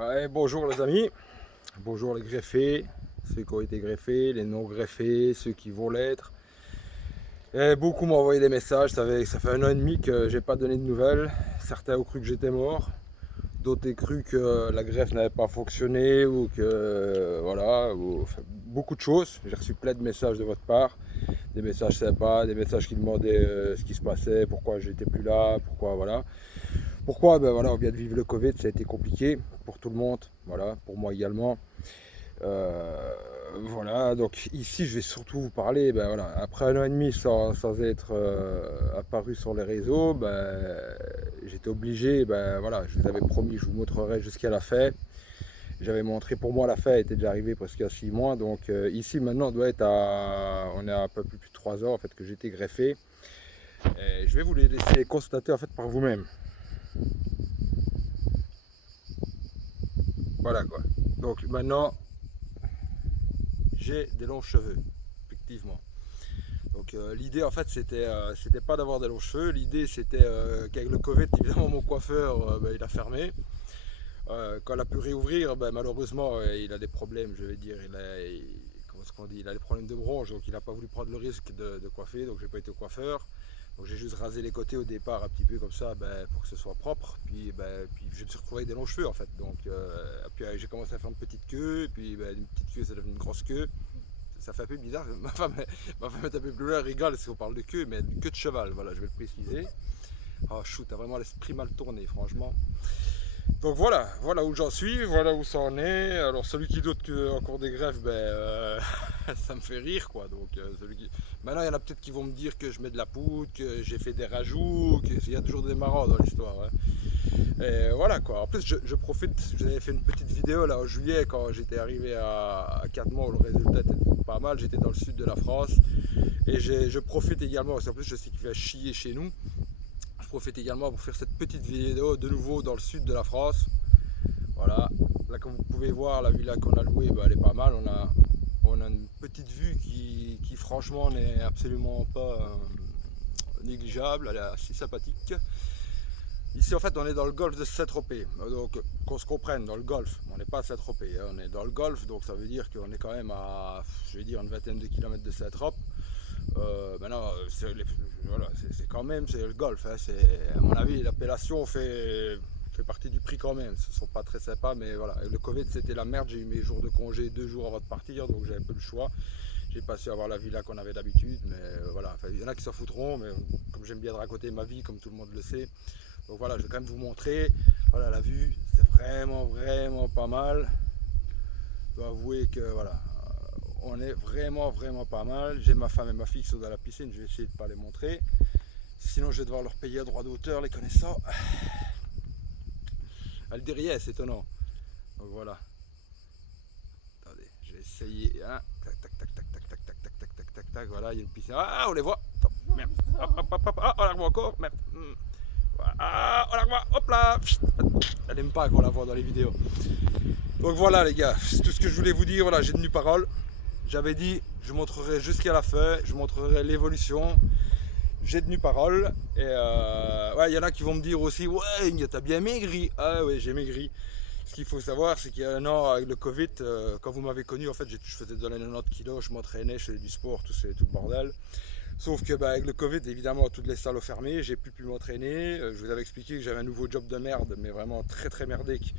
Ouais, bonjour les amis, bonjour les greffés, ceux qui ont été greffés, les non greffés, ceux qui vont l'être. Et beaucoup m'ont envoyé des messages, ça fait 1 an et demi que j'ai pas donné de nouvelles. Certains ont cru que j'étais mort, d'autres ont cru que la greffe n'avait pas fonctionné ou que voilà, enfin, beaucoup de choses. J'ai reçu plein de messages de votre part, des messages sympas, des messages qui demandaient ce qui se passait, pourquoi j'étais plus là, pourquoi voilà. Pourquoi? Ben voilà, on vient de vivre le Covid, ça a été compliqué pour tout le monde, voilà, pour moi également. Voilà, donc ici je vais surtout vous parler, ben voilà, après 1 an et demi sans être apparu sur les réseaux, ben, j'étais obligé, ben voilà, je vous avais promis, je vous montrerai jusqu'à la fin. J'avais montré pour moi la fin était déjà arrivée presque à 6 mois, donc ici maintenant on est à un peu plus de 3 ans en fait que j'ai été greffé. Et je vais vous les laisser constater en fait par vous-même. Voilà quoi. Donc maintenant j'ai des longs cheveux, effectivement. Donc l'idée en fait c'était pas d'avoir des longs cheveux, l'idée c'était qu'avec le Covid évidemment mon coiffeur ben, il a fermé. Quand il a pu réouvrir, ben, malheureusement il a des problèmes, je vais dire, comment est-ce qu'on dit, il a des problèmes de bronche, donc il n'a pas voulu prendre le risque de coiffer, donc j'ai pas été au coiffeur. Donc j'ai juste rasé les côtés au départ un petit peu comme ça ben, pour que ce soit propre. Puis je me suis retrouvé avec des longs cheveux en fait. Donc puis j'ai commencé à faire une petite queue, et puis ben, une petite queue ça devient une grosse queue. Ça fait un peu bizarre. Ma femme est un peu plus loin, elle rigole si on parle de queue, mais une queue de cheval, voilà, je vais le préciser. Oh chou, t'as vraiment l'esprit mal tourné, franchement. Donc voilà où j'en suis, voilà où ça en est. Alors celui qui doute encore des greffes, ben, ça me fait rire quoi. Donc maintenant il y en a peut-être qui vont me dire que je mets de la poudre, que j'ai fait des rajouts, qu'il y a toujours des marrants dans l'histoire. Hein. Et voilà quoi. En plus je profite, j'avais fait une petite vidéo là en juillet quand j'étais arrivé à 4 mois où le résultat était pas mal. J'étais dans le sud de la France et je profite également, parce qu'en plus je sais qu'il va chier chez nous. Je profite également pour faire cette petite vidéo de nouveau dans le sud de la France. Voilà, là comme vous pouvez voir, la villa qu'on a louée, bah, elle est pas mal. On a une petite vue qui franchement n'est absolument pas négligeable, elle est assez sympathique. Ici en fait on est dans le golfe de Saint-Tropez, donc qu'on se comprenne, dans le golfe, on n'est pas à Saint-Tropez, hein. On est dans le golfe, donc ça veut dire qu'on est quand même à, je vais dire, une vingtaine de kilomètres de Saint-Tropez. Maintenant, voilà, c'est quand même, c'est le golf. Hein, à mon avis, l'appellation fait partie du prix quand même. Ce ne sont pas très sympas, mais voilà. Avec le Covid, c'était la merde. J'ai eu mes jours de congé 2 jours avant de partir, donc j'avais peu le choix. J'ai pas su avoir la villa qu'on avait d'habitude, mais voilà. Enfin, il y en a qui s'en foutront, mais comme j'aime bien de raconter ma vie, comme tout le monde le sait. Donc voilà, je vais quand même vous montrer. Voilà, la vue, c'est vraiment, vraiment pas mal. Je dois avouer que voilà, on est vraiment vraiment pas mal. J'ai ma femme et ma fille qui sont dans la piscine, je vais essayer de ne pas les montrer. Sinon je vais devoir leur payer un droit d'auteur, les connaissant. Elle dit rien, c'est étonnant. Donc voilà. Attendez, je vais essayer. Hein. Tac tac tac tac tac tac tac tac tac tac tac tac. Voilà, il y a une piscine. Ah, on les voit. Attends, merde. Hop hop hop hop. Ah, on la revoit encore. Merde. Voilà. Ah, on la revoit. Hop là. Elle aime pas qu'on la voit dans les vidéos. Donc voilà les gars, c'est tout ce que je voulais vous dire. Voilà, j'ai tenu parole. J'avais dit, je montrerai jusqu'à la fin, je montrerai l'évolution. J'ai tenu parole. Et ouais, il y en a qui vont me dire aussi, ouais, t'as bien maigri. Ah ouais, j'ai maigri. Ce qu'il faut savoir, c'est qu'il y a un an, avec le Covid, quand vous m'avez connu, en fait, je faisais dans les 90 kilos, je m'entraînais, je faisais du sport, tout le bordel. Sauf que avec le Covid, évidemment, toutes les salles ont fermé, j'ai plus pu m'entraîner. Je vous avais expliqué que j'avais un nouveau job de merde, mais vraiment très très merdique,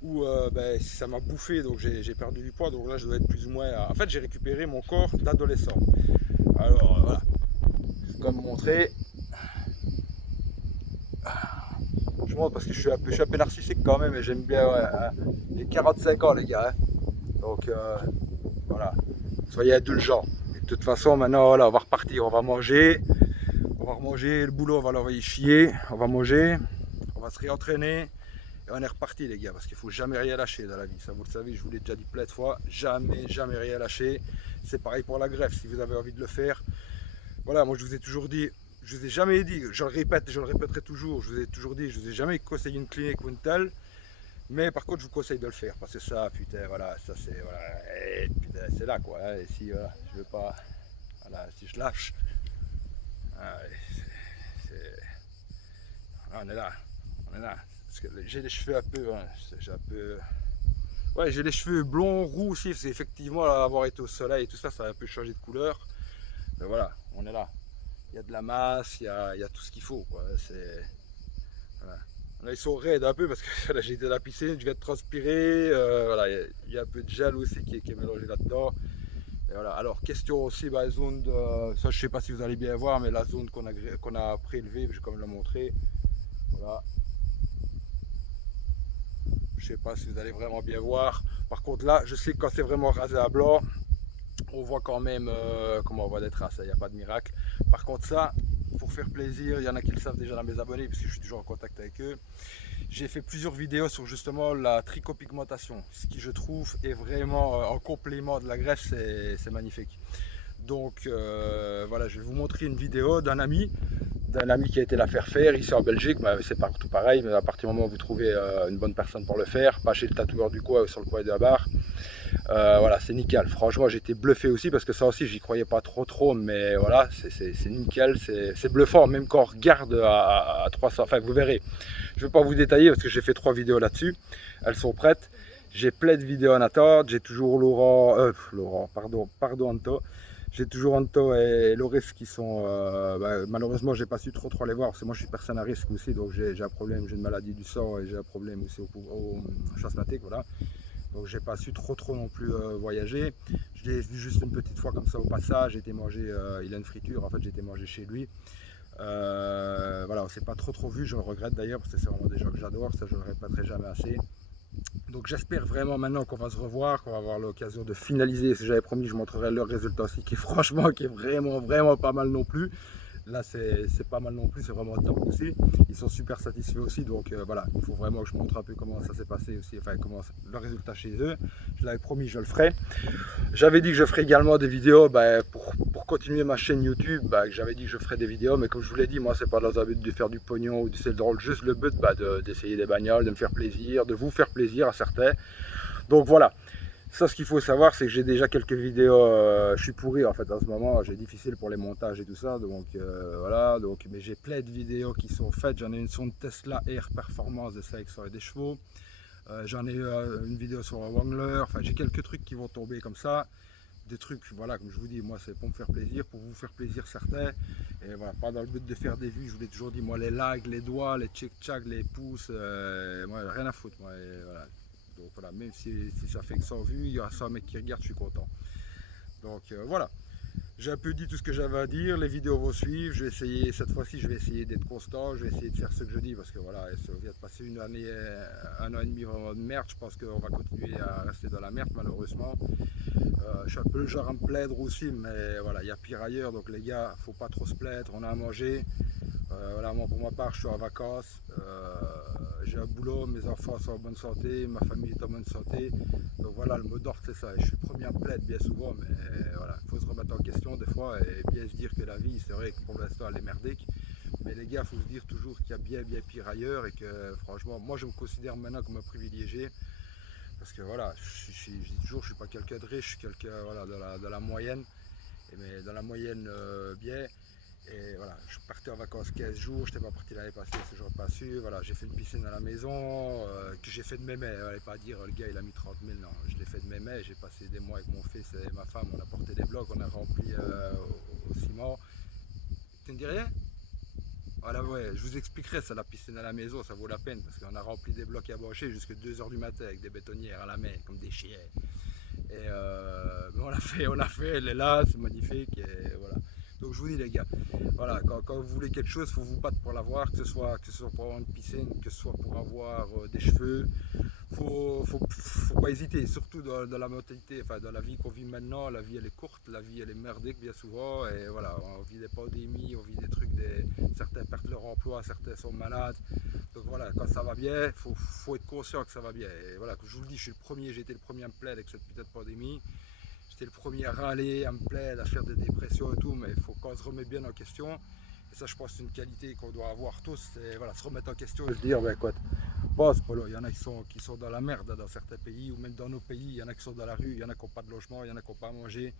où ça m'a bouffé, donc j'ai perdu du poids. Donc là, je dois être plus ou moins. En fait, j'ai récupéré mon corps d'adolescent. Alors voilà, je vais quand même montrer. Je montre parce que je suis un peu narcissique quand même et j'aime bien les 45 ans, les gars. Hein. Donc voilà, soyez indulgents. Et de toute façon, maintenant, voilà, on va repartir, on va manger. On va remanger, le boulot, on va l'envoyer chier. On va manger, on va se réentraîner. Et on est reparti les gars, parce qu'il ne faut jamais rien lâcher dans la vie. Ça vous le savez, je vous l'ai déjà dit plein de fois. Jamais, jamais rien lâcher. C'est pareil pour la greffe, si vous avez envie de le faire. Voilà, moi je vous ai toujours dit, je vous ai jamais dit, je le répète, je le répéterai toujours, je vous ai toujours dit, je vous ai jamais conseillé une clinique ou une telle. Mais par contre, je vous conseille de le faire, parce que ça, putain, voilà, ça c'est, voilà, putain, c'est là quoi. Hein, et si je veux pas, voilà, si je lâche, on est là, on est là. parce que j'ai les cheveux un peu, hein, j'ai un peu, ouais, j'ai les cheveux blonds, roux aussi, parce qu'effectivement, avoir été au soleil et tout ça, ça a un peu changé de couleur. Mais voilà, on est là. Il y a de la masse, il y a tout ce qu'il faut, quoi. C'est, voilà. Là, ils sont raides un peu parce que là, j'ai été à la piscine, je viens de transpirer. Voilà, il y a un peu de gel aussi qui est mélangé là-dedans. Et voilà. Alors, question aussi, bah, zone de, ça je sais pas si vous allez bien voir, mais la zone qu'on a prélevée, je vais quand même la montrer. Voilà. Je sais pas si vous allez vraiment bien voir. Par contre, là, je sais que quand c'est vraiment rasé à blanc, on voit quand même comment on voit des traces, il n'y a pas de miracle. Par contre, ça, pour faire plaisir, il y en a qui le savent déjà dans mes abonnés, parce que je suis toujours en contact avec eux. J'ai fait plusieurs vidéos sur justement la trichopigmentation, ce qui je trouve est vraiment en complément de la graisse, c'est magnifique. Donc voilà, je vais vous montrer une vidéo d'un ami qui a été la faire ici en Belgique. Bah, c'est partout pareil, mais à partir du moment où vous trouvez une bonne personne pour le faire, pas chez le tatoueur du coin ou sur le coin de la barre, voilà, c'est nickel. Franchement, j'étais bluffé aussi parce que ça aussi, j'y croyais pas trop, mais voilà, c'est nickel, c'est bluffant, même quand on regarde à 300. Enfin, vous verrez. Je ne vais pas vous détailler parce que j'ai fait 3 vidéos là-dessus. Elles sont prêtes. J'ai plein de vidéos en attente. J'ai toujours pardon, Anto. J'ai toujours Anto et Loris qui sont. Malheureusement, j'ai pas su trop les voir parce que moi, je suis personne à risque aussi, donc j'ai un problème, j'ai une maladie du sang et j'ai un problème aussi au asthmatique, voilà. Donc j'ai pas su trop non plus voyager. Je l'ai vu juste une petite fois comme ça au passage. J'ai été manger, il a une friture, en fait j'ai été manger chez lui. Voilà, on s'est pas trop vu, je le regrette d'ailleurs parce que c'est vraiment des gens que j'adore, ça je ne le répéterai jamais assez. Donc j'espère vraiment maintenant qu'on va se revoir, qu'on va avoir l'occasion de finaliser. Si j'avais promis, je montrerai leur résultat aussi, qui est franchement, qui est vraiment pas mal non plus. Là c'est pas mal non plus, c'est vraiment top aussi. Ils sont super satisfaits aussi, donc voilà, il faut vraiment que je montre un peu comment ça s'est passé aussi, enfin comment le résultat chez eux. Je l'avais promis, je le ferai. J'avais dit que je ferais également des vidéos pour continuer ma chaîne YouTube. J'avais dit que je ferais des vidéos, mais comme je vous l'ai dit, moi c'est pas dans un but de faire du pognon ou de c'est juste le but d'essayer des bagnoles, de me faire plaisir, de vous faire plaisir à certains. Donc voilà. Ça, ce qu'il faut savoir, c'est que j'ai déjà quelques vidéos. Je suis pourri en fait en ce moment. J'ai difficile pour les montages et tout ça. Donc voilà. Mais j'ai plein de vidéos qui sont faites. J'en ai une sur une Tesla Air Performance de sélection et des chevaux. J'en ai une vidéo sur un Wrangler. Enfin, j'ai quelques trucs qui vont tomber comme ça. Des trucs, voilà, comme je vous dis, moi c'est pour me faire plaisir, pour vous faire plaisir certains. Et voilà, pas dans le but de faire des vues. Je vous l'ai toujours dit, moi les likes, les doigts, les tchic-tchac, les pouces, moi rien à foutre. Moi, voilà. Donc voilà, même si ça fait que 100 vues, il y a 100 mecs qui regardent, je suis content. Donc voilà, j'ai un peu dit tout ce que j'avais à dire, les vidéos vont suivre, je vais essayer, cette fois-ci je vais essayer d'être constant, je vais essayer de faire ce que je dis parce que voilà, on vient de passer une année, 1 an et demi vraiment de merde, je pense qu'on va continuer à rester dans la merde malheureusement. Je suis un peu le genre à me plaindre aussi, mais voilà, il y a pire ailleurs, donc les gars, faut pas trop se plaindre, on a à manger. Voilà, moi pour ma part, je suis en vacances, j'ai un boulot, mes enfants sont en bonne santé, ma famille est en bonne santé. Donc voilà, le mot d'ordre c'est ça. Et je suis le premier à me plaindre bien souvent, mais voilà, il faut se remettre en question des fois et bien se dire que la vie, c'est vrai que pour l'instant elle est merdique. Mais les gars, il faut se dire toujours qu'il y a bien pire ailleurs et que franchement, moi je me considère maintenant comme un privilégié. Parce que voilà, je dis toujours, je ne suis pas quelqu'un de riche, je suis quelqu'un voilà, de la moyenne. Mais dans la moyenne bien. Et voilà, je partais en vacances 15 jours, je n'étais pas parti l'année passée parce que je n'aurais pas su. Voilà, j'ai fait une piscine à la maison, que j'ai fait de mes mains. Allez pas dire le gars il a mis 30 000, non, je l'ai fait de mes mains. J'ai passé des mois avec mon fils et ma femme, on a porté des blocs, on a rempli au ciment. Tu ne dis rien? Voilà, ouais, je vous expliquerai ça, la piscine à la maison, ça vaut la peine parce qu'on a rempli des blocs à brancher jusqu'à 2 h du matin avec des bétonnières à la main, comme des chiens. Et on l'a fait, elle est là, c'est magnifique. Et voilà. Donc je vous dis les gars, voilà, quand vous voulez quelque chose, il faut vous battre pour l'avoir, que ce soit pour avoir une piscine, que ce soit pour avoir des cheveux. Faut pas hésiter, surtout dans la mentalité, enfin dans la vie qu'on vit maintenant, la vie elle est courte, la vie elle est merdique bien souvent, et voilà, on vit des pandémies, on vit des trucs, certains perdent leur emploi, certains sont malades. Donc voilà, quand ça va bien, faut être conscient que ça va bien. Et voilà, comme je vous le dis, j'ai été le premier à me plaindre avec cette putain de pandémie. J'étais le premier à râler, à me plaindre, à faire des dépressions et tout, mais il faut qu'on se remette bien en question. Et ça, je pense que c'est une qualité qu'on doit avoir tous, c'est voilà, se remettre en question et se dire, ben écoute, il y en a qui sont dans la merde dans certains pays, ou même dans nos pays, il y en a qui sont dans la rue, il y en a qui n'ont pas de logement, il y en a qui n'ont pas à manger,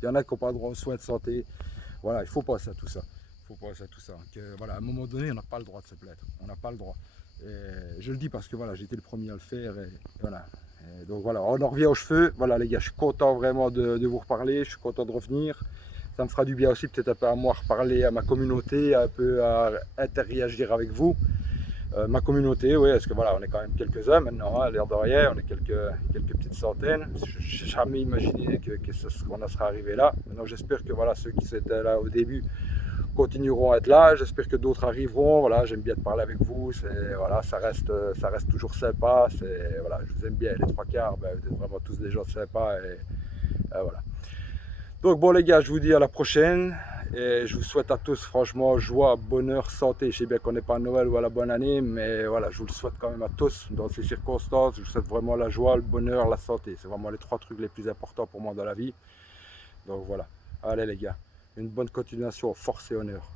il y en a qui n'ont pas droit aux soins de santé. Voilà, il faut penser à tout ça. Il faut penser à tout ça. Que, voilà, à un moment donné, on n'a pas le droit de se plaindre. On n'a pas le droit. Je le dis parce que voilà, j'étais le premier à le faire. Et voilà. Et donc voilà, on en revient aux cheveux. Voilà les gars, je suis content vraiment de vous reparler. Je suis content de revenir. Ça me fera du bien aussi peut-être un peu à moi reparler à ma communauté, un peu à interréagir avec vous. Ma communauté, oui, parce que voilà, on est quand même quelques-uns maintenant, à l'air de rien, on est quelques petites centaines. Je n'ai jamais imaginé qu'on en serait arrivé là. Maintenant, j'espère que voilà, ceux qui étaient là au début continueront à être là. J'espère que d'autres arriveront. Voilà, j'aime bien te parler avec vous. Voilà, ça reste toujours sympa. Voilà, je vous aime bien. Les trois quarts, ben, vous êtes vraiment tous des gens sympas. Et voilà. Donc bon les gars, je vous dis à la prochaine et je vous souhaite à tous franchement joie, bonheur, santé. Je sais bien qu'on n'est pas à Noël ou à la bonne année, mais voilà, je vous le souhaite quand même à tous dans ces circonstances. Je vous souhaite vraiment la joie, le bonheur, la santé. C'est vraiment les trois trucs les plus importants pour moi dans la vie. Donc voilà, allez les gars, une bonne continuation, force et honneur.